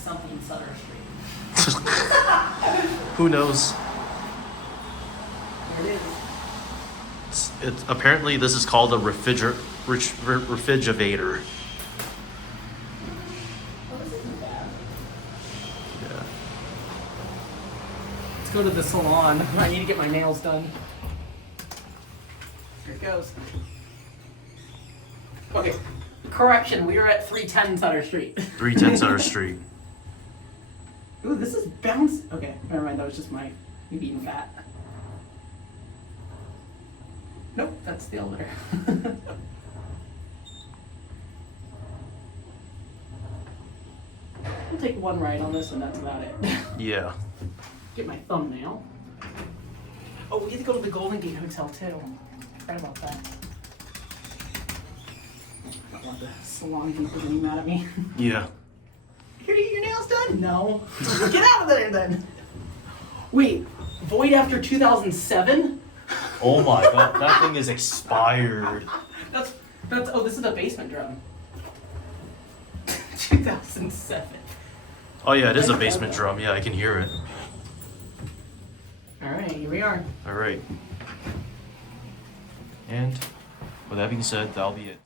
something Sutter Street. Who knows? There it is. It's apparently this is called a refrigerator. Oh, this isn't bad. Yeah. Let's go to the salon. I need to get my nails done. Here it goes. Okay, correction, we are at 310 Sutter Street. 310 Sutter Street. Ooh, this is bounce. Okay, never mind, that was just me being fat. Nope, that's the elevator. We'll take one ride on this and that's about it. Yeah. Get my thumbnail. Oh, we get to go to the Golden Gate Hotel too. Forgot about that. I don't want the salon people getting mad at me. Yeah. Here to get your nails done? No. Get out of there then. Wait, void after 2007? Oh my god, that thing is expired. That's oh, this is a basement drum. 2007. Oh yeah, it is a basement drum. Yeah, I can hear it. All right, here we are. All right. And with that being said, that'll be it.